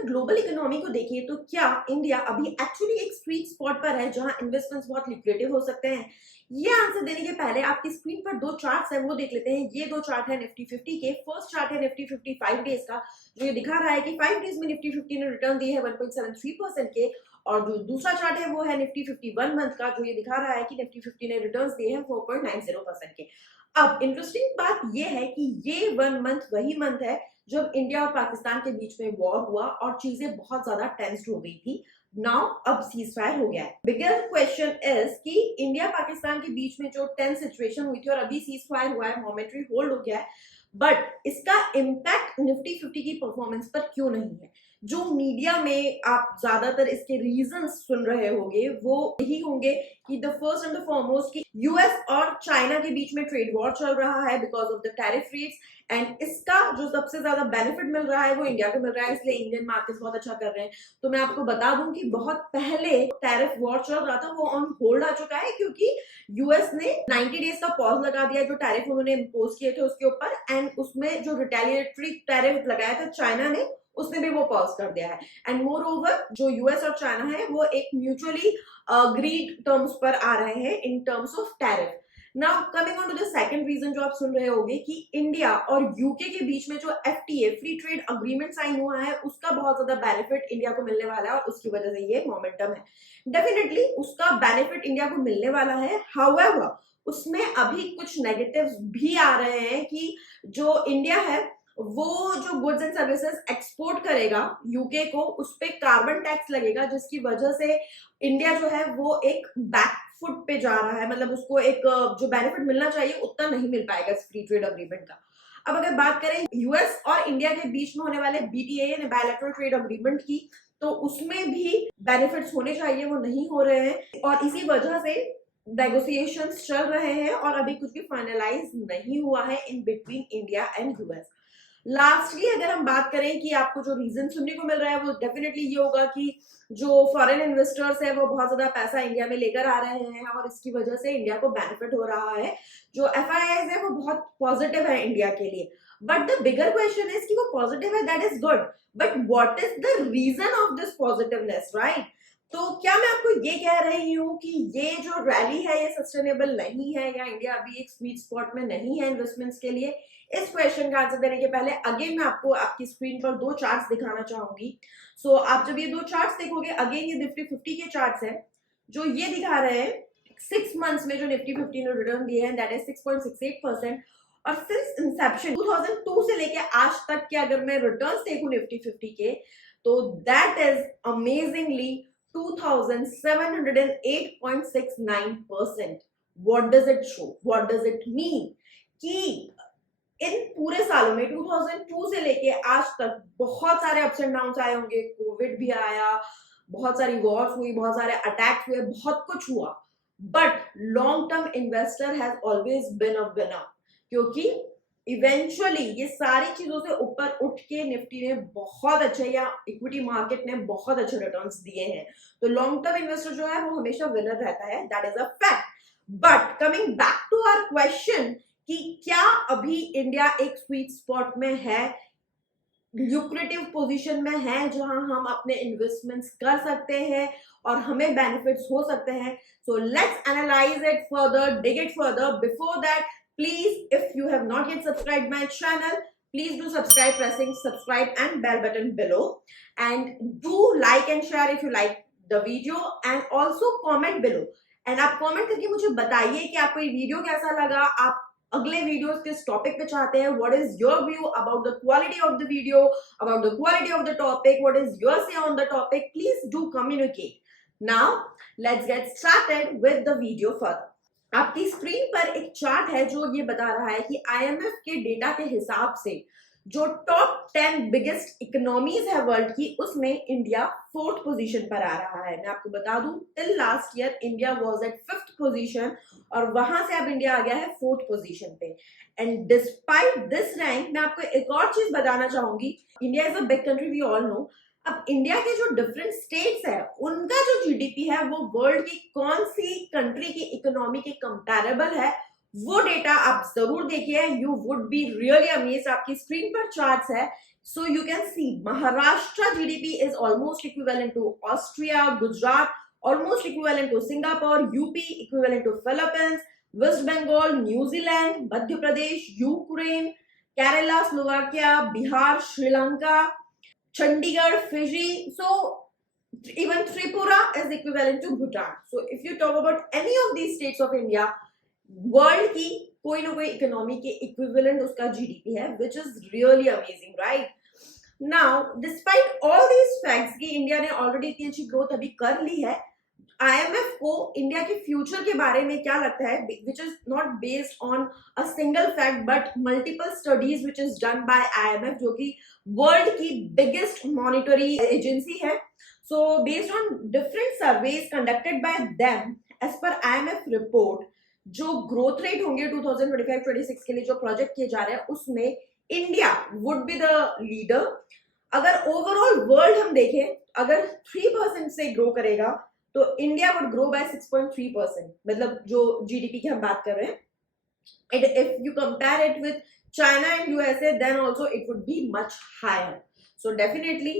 अगर global economy को देखिए तो क्या इंडिया अभी एक्चुअली एक स्वीट स्पॉट पर है जहां इन्वेस्टमेंट्स बहुत लिक्रेटिव हो सकते हैं? ये आंसर देने के पहले आपकी स्क्रीन पर दो चार्ट्स हैं वो देख लेते हैं। ये दो चार्ट है निफ्टी 50 के। फर्स्ट चार्ट है निफ्टी 50 5 डेज का, जो ये दिखा रहा है कि 5 डेज में निफ्टी 50 ने रिटर्न दिए है 1.73% के। और जो दूसरा चार्ट है वो है निफ्टी 50 1 मंथ का, जो ये दिखा रहा है कि निफ्टी 50 ने रिटर्न्स दिए हैं 4.90% के। अब इंटरेस्टिंग बात ये है कि ये 1 मंथ वही मंथ है जब इंडिया और पाकिस्तान के बीच में वॉर हुआ और चीजें बहुत ज्यादा टेंस्ड हो गई थी। नाउ अब सीज फायर हो गया है। बिगर क्वेश्चन इज कि इंडिया पाकिस्तान के बीच में जो टेंस सिचुएशन हुई थी और अभी सीज फायर हुआ है, मोमेंटरी होल्ड हो गया है, बट इसका इम्पैक्ट निफ्टी 50 की परफॉर्मेंस पर क्यों नहीं है? जो मीडिया में आप ज्यादातर इसके रीजंस सुन रहे होंगे वो यही होंगे कि the first and the foremost कि यूएस और चाइना के बीच में ट्रेड वॉर चल रहा है because of the tariff rates, and इसका जो सबसे ज्यादा बेनिफिट मिल रहा है वो इंडिया को मिल रहा है, इसलिए इंडियन मार्केट्स बहुत अच्छा कर रहे हैं। तो मैं आपको बता दूं कि बहुत पहले टैरिफ वॉर चल रहा था वो ऑन होल्ड आ चुका है, क्योंकि यूएस ने 90 डेज का पॉज लगा दिया जो टैरिफ उन्होंने इम्पोज किए थे उसके ऊपर, एंड उसमें जो रिटेलिएटरी टैरिफ लगाया था चाइना ने उसने भी वो पॉज कर दिया है। एंड मोर ओवर जो यूएस और चाइना है वो एक म्यूचुअली अग्रीड टर्म्स पर आ रहे हैं in terms of tariff. Now coming on to the second reason जो आप सुन रहे होंगे कि इंडिया और यूके के बीच में जो FTA free trade agreement sign हुआ है उसका बहुत ज्यादा बेनिफिट इंडिया को मिलने वाला है और उसकी वजह से ये मोमेंटम है। डेफिनेटली उसका बेनिफिट इंडिया को मिलने वाला है, हाउएवर उसमें अभी कुछ नेगेटिव्स भी आ रहे हैं कि जो इंडिया है वो जो गुड्स एंड सर्विसेज एक्सपोर्ट करेगा यूके को उस पे कार्बन टैक्स लगेगा, जिसकी वजह से इंडिया जो है वो एक बैक फुट पे जा रहा है, मतलब उसको एक जो बेनिफिट मिलना चाहिए उतना नहीं मिल पाएगा इस फ्री ट्रेड अग्रीमेंट का। अब अगर बात करें यूएस और इंडिया के बीच में होने वाले बीटीए यानी बायलैटरल ट्रेड अग्रीमेंट की, तो उसमें भी बेनिफिट्स होने चाहिए, वो नहीं हो रहे हैं और इसी वजह से नेगोशिएशंस चल रहे हैं और अभी कुछ भी फाइनलाइज नहीं हुआ है in between India and US. Lastly अगर हम बात करें कि आपको जो रीजन सुनने को मिल रहा है वो डेफिनेटली ये होगा कि जो फॉरेन इन्वेस्टर्स है वो बहुत ज्यादा पैसा इंडिया में लेकर आ रहे हैं और इसकी वजह से इंडिया को बेनिफिट हो रहा है। जो एफआईआईज है वो बहुत पॉजिटिव है इंडिया के लिए, but the bigger question is कि वो पॉजिटिव है that is good, but what is the reason of this positiveness, right? तो क्या मैं आपको ये कह रही हूँ कि ये जो रैली है ये सस्टेनेबल नहीं है या इंडिया अभी एक स्वीट स्पॉट में नहीं है इन्वेस्टमेंट्स के लिए? इस क्वेश्चन का आंसर देने के पहले अगेन मैं आपको आपकी स्क्रीन पर दो चार्ट्स दिखाना चाहूंगी। सो आप जब ये दो चार्ट्स देखोगे, अगेन ये निफ्टी 50 के चार्ट्स हैं जो ये दिखा रहे हैं 6 मंथ्स में जो निफ्टी 50 ने रिटर्न दिए हैं दैट इज 6.68%। और सिंस इंसेप्शन 2002 से लेके आज तक के अगर मैं रिटर्न्स देखूं निफ्टी 50 के, तो that is amazingly 2708.69%। What does it show, what does it mean कि इन पूरे सालों में 2002 से लेके आज तक बहुत सारे अप्स एंड डाउन्स आए होंगे, कोविड भी आया, बहुत सारी वॉर्स हुई, बहुत सारे अटैक्स हुए, बहुत कुछ हुआ, but long term investor has always been a winner, क्योंकि इवेंचुअली ये सारी चीजों से ऊपर उठ के निफ्टी ने बहुत अच्छे या इक्विटी मार्केट ने बहुत अच्छे रिटर्न्स दिए हैं। तो लॉन्ग टर्म इन्वेस्टर जो है वो हमेशा विनर रहता है, that is a fact. But coming back to our question कि क्या अभी इंडिया एक स्वीट स्पॉट में है, ल्यूक्रेटिव पोजीशन में है जहां हम अपने इन्वेस्टमेंट्स कर सकते हैं और हमें बेनिफिट्स हो सकते हैं? So let's analyse it further, dig it further. Before that please if you have not yet subscribe my channel, please do subscribe pressing subscribe and bell button below, and do like and share if you like the video, and also comment below। and आप comment करके मुझे बताइए कि आपको ये video कैसा लगा, आप अगले वीडियोस किस टॉपिक पे चाहते हैं, what is your view about the quality of the video, about the quality of the topic, what is your say on the topic, please do communicate. Now let's get started with the video further. आपकी screen पर एक chart है जो ये बता रहा है कि आईएमएफ के डेटा के हिसाब से जो टॉप 10 बिगेस्ट इकोनॉमीज है वर्ल्ड की उसमें इंडिया 4th पोजीशन पर आ रहा है। मैं आपको बता दूं till last year India was at 5th position और वहां से अब इंडिया आ गया है 4th पोजीशन पे। एंड डिस्पाइट दिस रैंक मैं आपको एक और चीज बताना चाहूंगी, India is a big country we all know. अब इंडिया के जो डिफरेंट स्टेट्स है उनका जो जीडीपी है वो वर्ल्ड की कौन सी कंट्री की इकोनॉमी के कंपैरेबल है वो डेटा आप जरूर देखिए, you would be really amazed. आपकी स्क्रीन पर चार्ट्स है, so you can see Maharashtra GDP is almost equivalent to Austria, Gujarat almost equivalent to Singapore, UP equivalent to Philippines, West Bengal, New Zealand, Madhya Pradesh, Ukraine, Kerala, Slovakia, Bihar, Sri Lanka, Chandigarh, Fiji, so even Tripura is equivalent to Bhutan. So if you talk about any of these states of India, world की कोई ना कोई economy के equivalent उसका GDP है, which is really amazing, right? Now despite all these facts कि India ने already इतनी अच्छी ग्रोथ अभी कर ली है, आईएमएफ को इंडिया के फ्यूचर के बारे में क्या लगता है, which is not based on a single fact but multiple studies which is done by IMF, जो कि वर्ल्ड की बिगेस्ट मॉनिटरी एजेंसी है. So based on different surveys conducted by them, as per IMF report, जो growth rate होंगे 2025-26 के लिए जो project किए जा रहे हैं, उसमें India would be the leader. अगर ओवरऑल वर्ल्ड हम देखें, अगर 3% से ग्रो करेगा तो इंडिया वुड ग्रो बाय 6.3%, मतलब जो जीडीपी की हम बात कर रहे हैं. And if you compare it with China and USA, then also it would be much higher. So definitely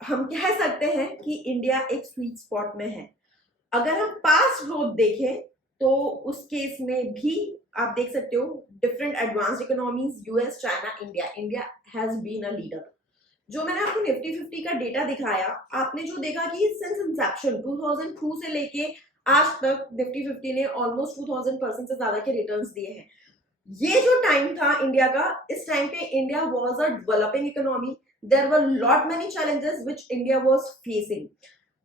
हम कह सकते हैं कि इंडिया एक स्वीट स्पॉट में है. अगर हम पास्ट ग्रोथ देखें तो उस केस में भी आप देख सकते हो different advanced economies, US, China, India has been a leader. जो मैंने आपको निफ्टी 50 का डेटा दिखाया, आपने जो देखा कि सिंस इंसेप्शन 2002 से लेके आज तक निफ्टी 50 ने ऑलमोस्ट 2000% से ज्यादा के रिटर्न्स दिए हैं. ये जो टाइम था इंडिया का, इस टाइम पे India was a developing economy. There were lot many challenges which India was facing.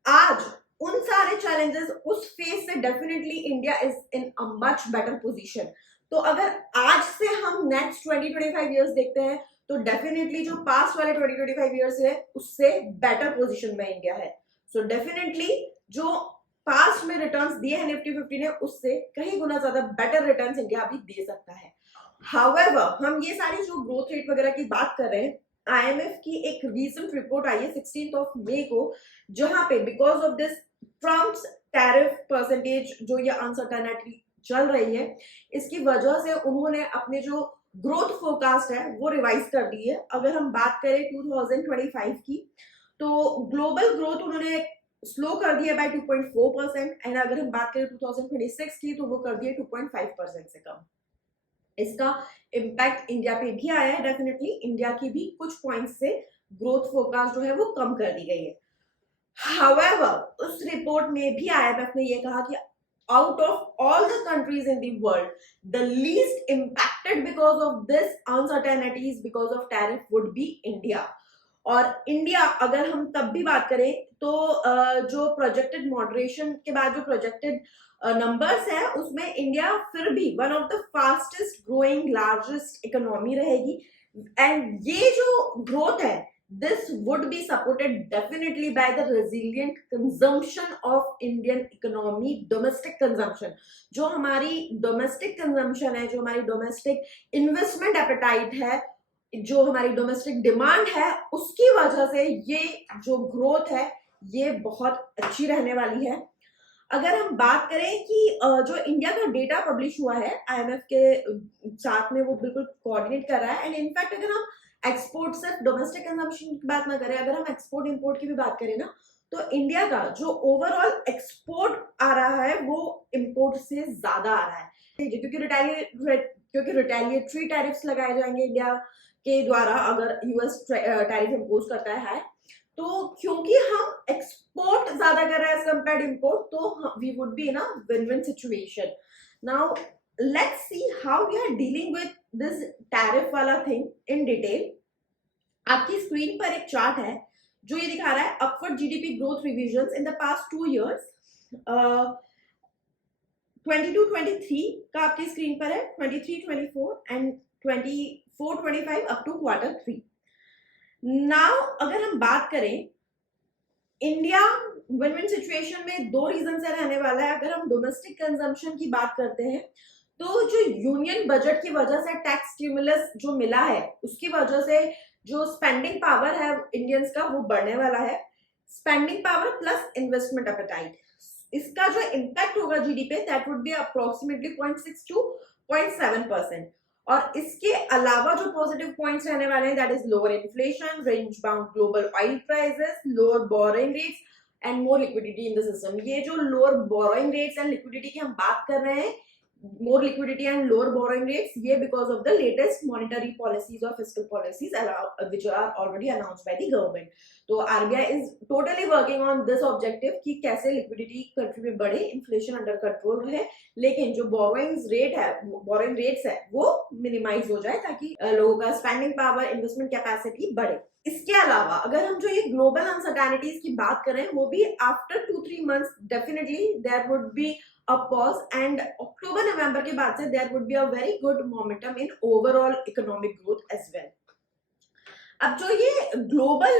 आज उन सारे चैलेंजेस, उस फेज से definitely India is in a much better position. तो अगर आज से हम नेक्स्ट 20-25 इयर्स देखते हैं तो डेफिनेटली जो पास्ट वाले 20-25 इयर्स है उससे बेटर पोजीशन में इंडिया है. सो डेफिनेटली जो पास्ट में रिटर्न्स दिए हैं निफ्टी 50 ने, उससे कहीं गुना ज्यादा बेटर रिटर्न्स इंडिया अभी दे सकता है. हाउएवर हम ये सारी जो ग्रोथ रेट वगैरह की बात कर रहे हैं, आईएमएफ की एक रीसेंट रिपोर्ट आई है 16 मई को, जहां पे because of this Trump's tariff percentage, जो ये अनसर्टेनिटी चल रही है, इसकी वजह से उन्होंने अपने जो ग्रोथ फोरकास्ट है वो रिवाइज कर दी है. अगर हम बात करें 2025 की, तो ग्लोबल ग्रोथ उन्होंने स्लो कर दिया बाय 2.4%, एंड अगर हम बात करें 2026 की तो वो कर दिए 2.5% से कम. इसका इम्पैक्ट इंडिया पे भी आया है. डेफिनेटली इंडिया की भी कुछ पॉइंट्स से ग्रोथ फोरकास्ट जो है वो कम कर दी गई है. हाउएवर उस रिपोर्ट में भी आईएमएफ ने ये कहा कि out of all the countries in the world, the least impacted because of this uncertainties because of tariff would be India. और इंडिया अगर हम तब भी बात करें तो जो प्रोजेक्टेड मॉडरेशन के बाद जो प्रोजेक्टेड नंबर्स है, उसमें इंडिया फिर भी one of the fastest growing largest economy रहेगी. एंड ये जो ग्रोथ है, this would be supported definitely by the resilient consumption of Indian economy, domestic consumption. जो हमारी domestic consumption है, जो हमारी domestic investment appetite है, जो हमारी डोमेस्टिक डिमांड है, उसकी वजह से ये जो ग्रोथ है ये बहुत अच्छी रहने वाली है. अगर हम बात करें कि जो इंडिया का डेटा पब्लिश हुआ है आईएमएफ के साथ में, वो बिल्कुल कोऑर्डिनेट कर रहा है. एंड इनफैक्ट अगर हम एक्सपोर्ट सिर्फ डोमेस्टिक कंजम्पशन की बात ना करें, अगर हम एक्सपोर्ट इंपोर्ट की भी बात करें ना, तो इंडिया का जो ओवरऑल एक्सपोर्ट आ रहा है वो इंपोर्ट से ज्यादा आ रहा है. क्योंकि रिटेलिएटरी टैरिफ्स लगाए जाएंगे इंडिया के द्वारा अगर यूएस टैरिफ इम्पोज करता है. तो क्योंकि हम एक्सपोर्ट ज्यादा कर रहे हैं एज कंपेयर्ड इंपोर्ट, तो we would be in a win win situation. Now let's see how we are dealing with this tariff वाला थिंग इन डिटेल. आपकी स्क्रीन पर एक चार्ट है जो ये दिखा रहा है upward GDP growth revisions in the past 2 years. 22-23 का आपकी स्क्रीन पर है, 23-24 and 24-25 up to Q3. Now अगर हम बात करें, इंडिया विन विन सिचुएशन में 2 रीजन से रहने वाला है. अगर हम डोमेस्टिक कंजम्पशन की बात करते हैं तो जो यूनियन बजट की वजह से टैक्स स्टिमुलस जो मिला है, उसकी वजह से जो स्पेंडिंग पावर है इंडियंस का वो बढ़ने वाला है. Spending power plus investment appetite, इसका जो इम्पैक्ट होगा GDP that would be approximately 0.6 to 0.7%। और इसके अलावा जो पॉजिटिव पॉइंट्स रहने वाले हैं, that is lower inflation, range bound global oil prices, lower borrowing rates and more liquidity in the system. ये जो lower borrowing rates and liquidity की हम बात कर रहे हैं, more liquidity and lower borrowing rates, ये because of the latest monetary policies or fiscal policies which are already announced by the government। तो RBI is totally working on this objective कि कैसे liquidity country में बढ़े, inflation under control रहे, लेकिन जो borrowing rates है वो minimize हो जाए ताकि लोगों का spending power, investment capacity बढ़े। इसके अलावा अगर हम जो ये ग्लोबल अनसर्टेनिटीज की बात करें, वो भी after 2-3 months definitely there would be a pause, and अक्टूबर नवंबर के बाद से there would be a very good momentum in overall economic growth as well। अब जो ये ग्लोबल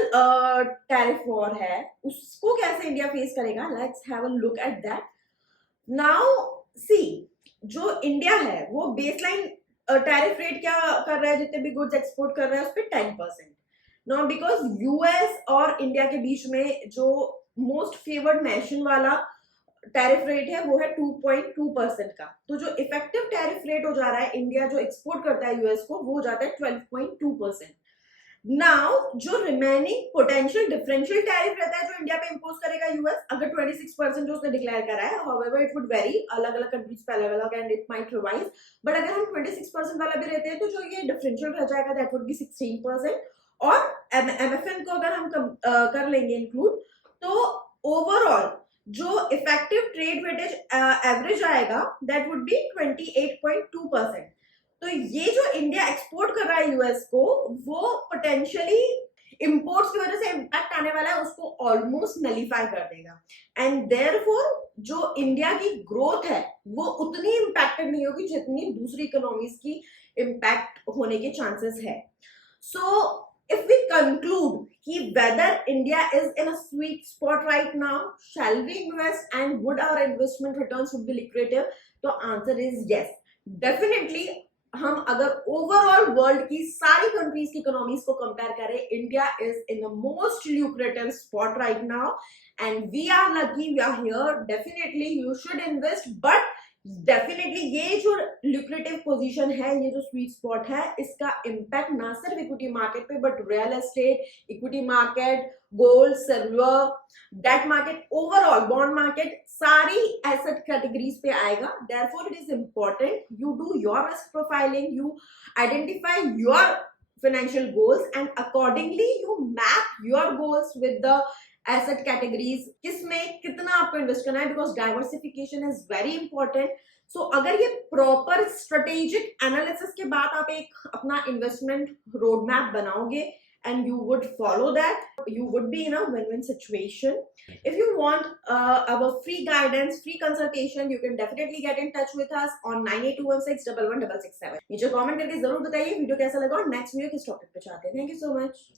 टैरिफ वॉर है उसको कैसे इंडिया फेस करेगा, let's have a look at that. Now see, जो इंडिया है वो बेसलाइन टैरिफ रेट क्या कर रहा है, जितने भी गुड्स एक्सपोर्ट कर रहा है उस पर 10%। नाउ बिकॉज यूएस और इंडिया के बीच में जो मोस्ट फेवर्ड नेशन वाला टैरिफ रेट है वो है 2.2% का, तो जो इफेक्टिव टैरिफ रेट हो जा रहा है इंडिया जो एक्सपोर्ट करता है यूएस को, वो हो जाता है 12.2%। नाउ जो रिमेनिंग पोटेंशियल डिफरेंशियल टैरिफ रहता है जो इंडिया पे इंपोज करेगा यूएस, अगर 26% जो उसने डिक्लेयर करा है, हाउएवर इट वुड वेरी, अलग अलग कंट्रीज पे अलग अलग and it might revise, but अगर हम 26% वाला भी रहते हैं तो जो ये डिफरेंशियल रह जाएगा दैट वुड बी 16%। और एमएफएन को अगर हम कर लेंगे इंक्लूड, तो ओवरऑल जो इफेक्टिव ट्रेड वेटेज एवरेज आएगा दैट वुड बी 28.2%। तो ये जो इंडिया एक्सपोर्ट कर रहा है यूएस को, वो पोटेंशियली इंपोर्ट्स की वजह से इम्पैक्ट आने वाला है उसको ऑलमोस्ट नलीफाई कर देगा, एंड देयरफॉर जो इंडिया की ग्रोथ है वो उतनी इम्पैक्टेड नहीं होगी जितनी दूसरी इकोनॉमीज की इम्पैक्ट होने के चांसेस है। सो if we conclude कि whether India is in a sweet spot right now, shall we invest and would our investment returns would be lucrative, तो answer is yes, definitely। हम अगर ओवरऑल वर्ल्ड की सारी countries की economies को compare करें, India is in the most lucrative spot right now and we are lucky, we are here. Definitely you should invest, but definitely ये जो lucrative position है, ये जो स्वीट स्पॉट है, इसका इम्पैक्ट ना सिर्फ इक्विटी मार्केट पे but real estate, equity market, gold, silver, debt market, overall bond market, सारी एसेट कैटेगरीज पे आएगा। Therefore it is important you do your risk profiling, you identify your financial goals and accordingly you map your goals with the asset categories, किसमें कितना आपको invest करना है, because diversification is very important. So अगर ये proper strategic analysis के बाद आप एक अपना इन्वेस्टमेंट रोड मैप बनाओगे and you would follow that, you would be in a win-win situation। If you want our free guidance, free consultation, you can definitely get in touch with us on 9821611667। नीचे comment करके जरूर बताइए video कैसा लगा और next video किस topic पे चाहते हैं। Thank you so much.